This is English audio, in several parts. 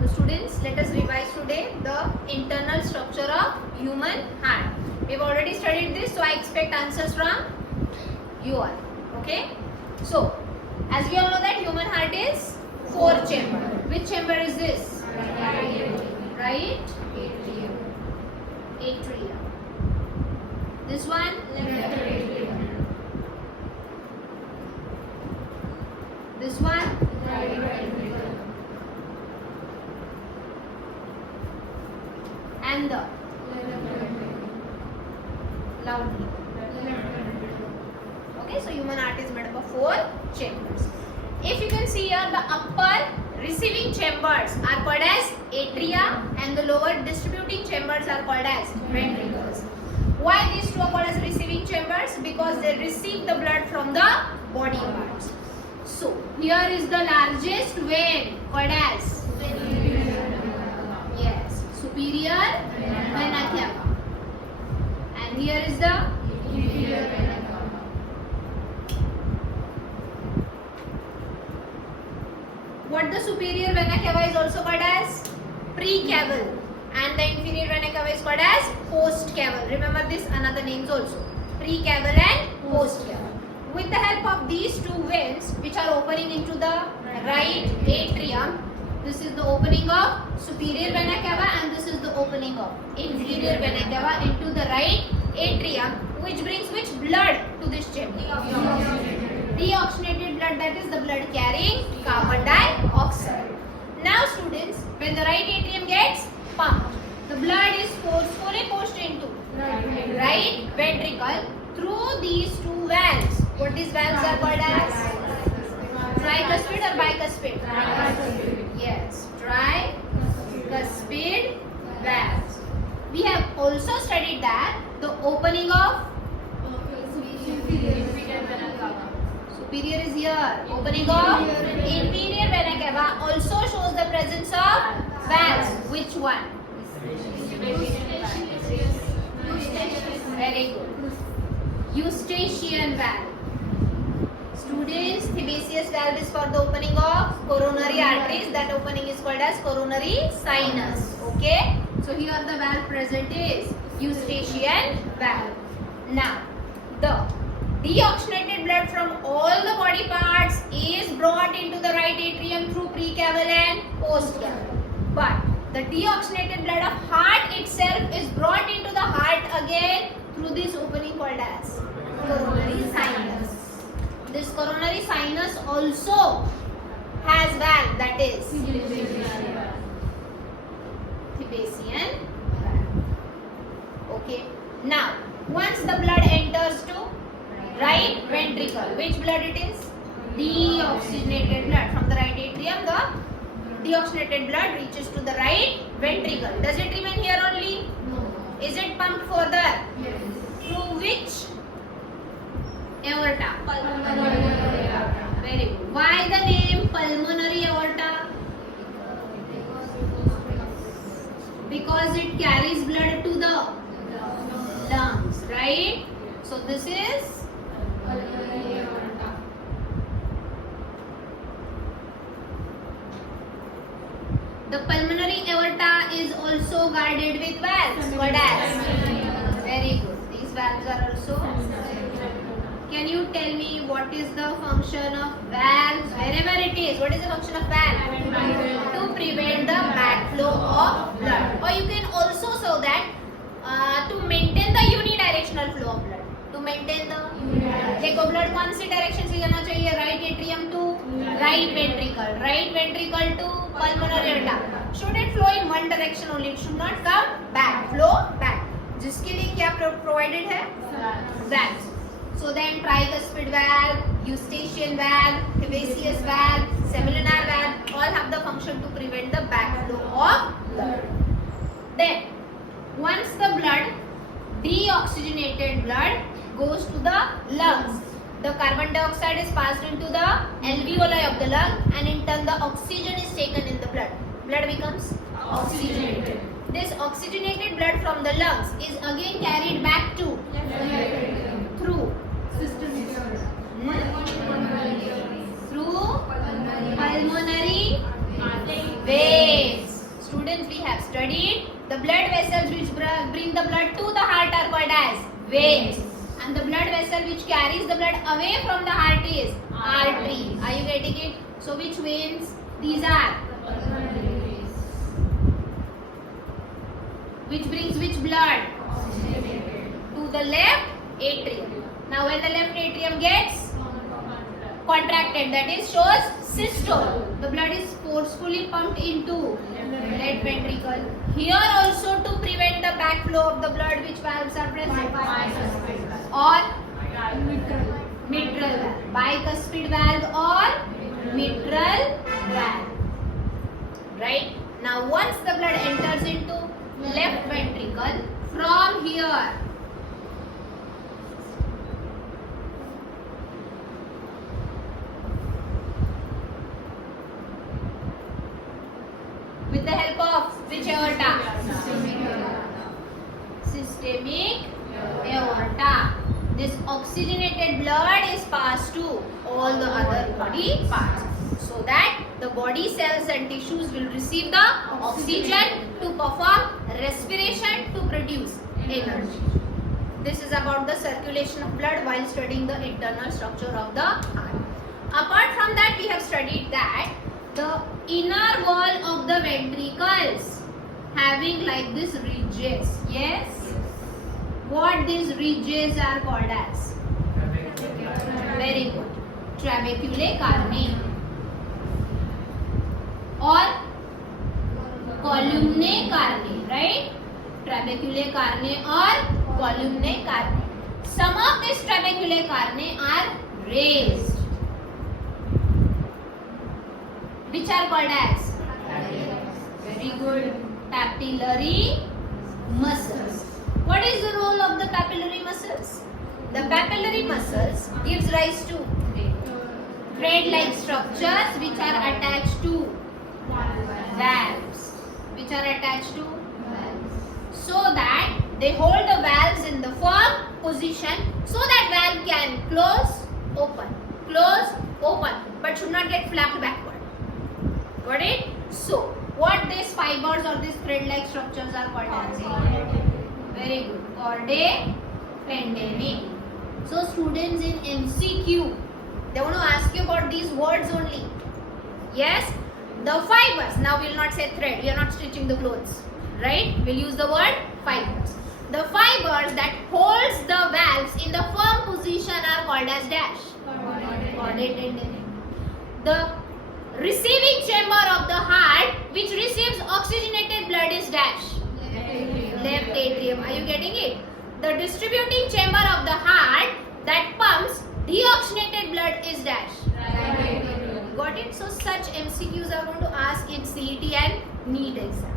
So students, let us revise today the internal structure of human heart. We've already studied this, so I expect answers from you all. Okay? So, as we all know that human heart is 4 chamber. Which chamber is this? Right? Atrium. This one? Left atrium. This one? Right ventricle. And the? Loudly. Okay, so human heart is made up of 4 chambers. If you can see here, the upper receiving chambers are called as atria and the lower distributing chambers are called as ventricles. Why these two are called as receiving chambers? Because they receive the blood from the body parts. So, here is the largest vein called as superior vena cava. And here is the inferior vena cava. What the superior vena cava is also called as precaval and the inferior vena cava is called as postcaval. Remember this another names also, precaval and postcaval. With the help of these two veins which are opening into the right atrium, this is the opening of superior vena cava and this is the opening of inferior vena cava into the right atrium, which brings which blood to this chamber? Deoxygenated blood, that is the blood carrying carbon dioxide. Now students, when the right atrium gets pumped, the blood is forcefully pushed into right ventricle through these two valves. What these valves are called as? Tricuspid or bicuspid? Yes, tricuspid valves. We have also studied that the opening of superior is here. Opening of inferior vena cava also shows the presence of valves. Which one? Very good. Eustachian valve. Students, Thebaceous valve is for the opening of coronary arteries. That opening is called as coronary sinus. Okay. So here the valve present is Eustachian valve. Now, the deoxygenated blood from all the body parts is brought into the right atrium through precaval and postcaval. But the deoxygenated blood of heart itself is brought into the heart again through this opening called as coronary sinus. This coronary sinus also has valve, that is Thebacean valve. Okay. Now, once the blood enters to right ventricle, which blood it is? Deoxygenated blood from the right atrium. The deoxygenated blood reaches to the right ventricle. Does it remain here only? No. Is it pumped further? Yes. Through which aorta? Pulmonary aorta. Very good. Why the name pulmonary aorta? Because it carries blood to the lungs, right? So this is pulmonary aorta. The pulmonary aorta is also guarded with valves. What else? Very good. These valves are also. Can you tell me what is the function of valves? Wherever it is, what is the function of valve? To prevent the backflow of blood. Or you can also say that to maintain the unidirectional flow of blood. To maintain the देखो blood कौन सी direction से जाना चाहिए? Right atrium to right ventricle to pulmonary aorta. Should it flow in one direction only? It should not come back. Flow back. जिसके लिए क्या provided है? Valves. So then tricuspid valve, Eustachian valve, Thebaceous valve, semilunar valve all have the function to prevent the backflow of blood. Then once the blood, deoxygenated blood goes to the lungs, the carbon dioxide is passed into the alveoli of the lung and in turn the oxygen is taken in the blood. Blood becomes oxygenated. This oxygenated blood from the lungs is again carried back to through through pulmonary veins. studied the blood vessels which bring the blood to the heart are called as veins, and the blood vessel which carries the blood away from the heart is artery. Are you getting it? So which veins these are? Which brings which blood? To the left atrium. Now when the left atrium gets contracted, that is shows systole. The blood is forcefully pumped into right ventricle. Here also to prevent the backflow of the blood, which valves are present? Or mitral valve. Bicuspid valve or mitral valve. Right? Now once the blood enters into left ventricle, from here with the help of which aorta? Systemic aorta. This oxygenated blood is passed to all the other body parts, so that the body cells and tissues will receive the oxygen to perform respiration to produce energy. This is about the circulation of blood while studying the internal structure of the heart. Apart from that, we have studied that the inner wall of the ventricles having like this ridges. Yes? What these ridges are called as? Very good. Trabeculae carneae or columnae carneae, right? Trabeculae carneae or columnae carneae. Some of these trabeculae carneae are raised, which are called as? Very good. Papillary muscles. What is the role of the papillary muscles? The papillary muscles gives rise to thread-like structures which are attached to valves. Which are attached to valves. So that they hold the valves in the firm position, so that valve can close, open, but should not get flapped backward. Got it? So, what these fibers or these thread-like structures are called as? Very good. Chordae tendineae. So, students in MCQ, they want to ask you about these words only. Yes? The fibers. Now, we will not say thread. We are not stitching the clothes. Right? We will use the word fibers. The fibers that holds the valves in the firm position are called as dash. Chordae tendineae. The receiving chamber of the heart which receives oxygenated blood is dash. Left atrium. Are you getting it? The distributing chamber of the heart that pumps deoxygenated blood is dash. Got it? So such MCQs are going to ask in CET and NEET exam.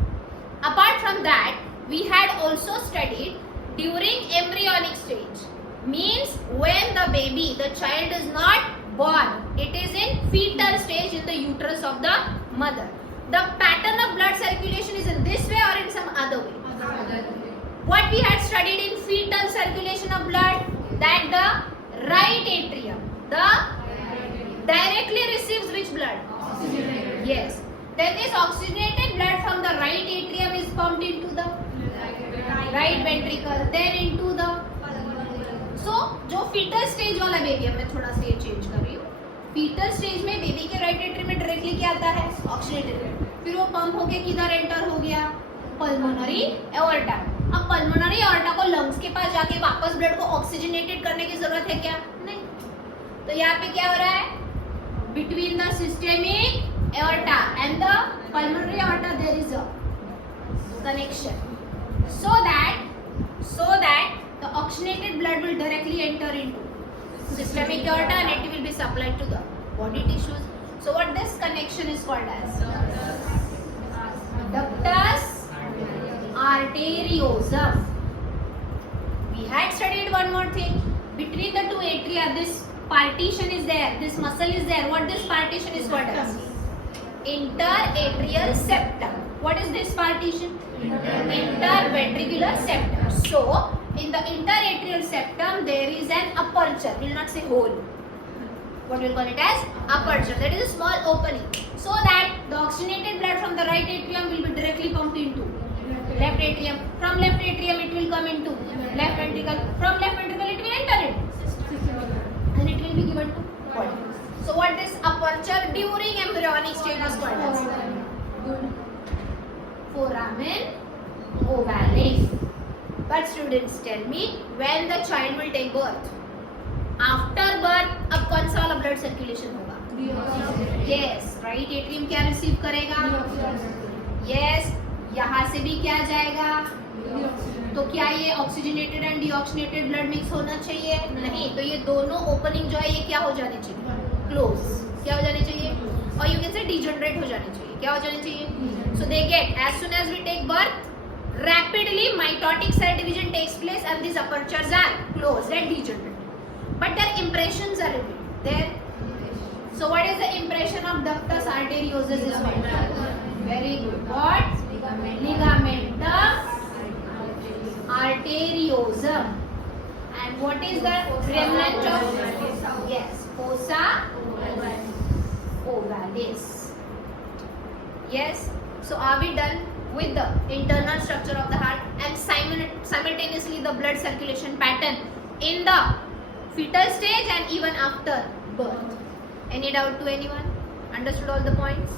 Apart from that, we had also studied during embryonic stage. Means when the baby, the child is not born. It is in fetal stage in the uterus of the mother. The pattern of blood circulation is in this way or in some other way. What we had studied in fetal circulation of blood, that the right atrium, directly receives which blood? Oxygenated. Yes. Then this oxygenated blood from the right atrium is pumped into the right ventricle, then into the जो fetal stage वाला baby है, मैं थोड़ा सा ये change कर रही हूँ. फीटल स्टेज में बेबी के राइट एट्रियम में डायरेक्टली क्या आता है? ऑक्सीजनेटेड. फिर वो पंप होके किधर एंटर हो गया? Pulmonary aorta. अब पल्मोनरी एओर्टा को लंग्स के पास जाके वापस ब्लड को ऑक्सीजनेटेड करने की जरूरत है क्या? नहीं. तो यहाँ पे क्या हो रहा है? Between the systemic aorta and the pulmonary aorta there is a connection, so that the oxygenated blood will directly enter into systemic aorta and it will be supplied to the body tissues. So what this connection is called as? Ductus arteriosum. We had studied one more thing. Between the two atria, this partition is there, this muscle is there. What this partition is called as? Interatrial septum. What is this partition? Interventricular septum. So, in the interatrial septum, there is an aperture. We will not say hole. What we will call it as? Aperture. That is a small opening. So that the oxygenated blood from the right atrium will be directly pumped into Left atrium. From left atrium it will come into left ventricle. From left ventricle it will enter it. And it will be given to body. So what is aperture during embryonic stage is called as? Foramen ovalis. But students tell me, when the child will take birth? After birth, अब कौन सा वाला blood circulation होगा? Yes, right atrium क्या receive करेगा? Yes, यहाँ से भी क्या जाएगा? तो क्या ये oxygenated and deoxygenated blood mix होना चाहिए? नहीं, तो ये दोनों opening जो है ये क्या हो जाने चाहिए? Close. क्या हो जाने चाहिए? और you can say degenerate हो जाने चाहिए. क्या हो जाने चाहिए? So they get, as soon as we take birth, rapidly mitotic cell division takes place and these apertures are closed and degenerate. But their impressions are revealed. There. So what is the impression of ductus arteriosus is called? Very good. What? Ligamentum arteriosum. And what is the remnant of? Yes, fossa ovalis. Yes. So are we done with the internal structure of the heart and simultaneously the blood circulation pattern in the fetal stage and even after birth? Any doubt to anyone? Understood all the points?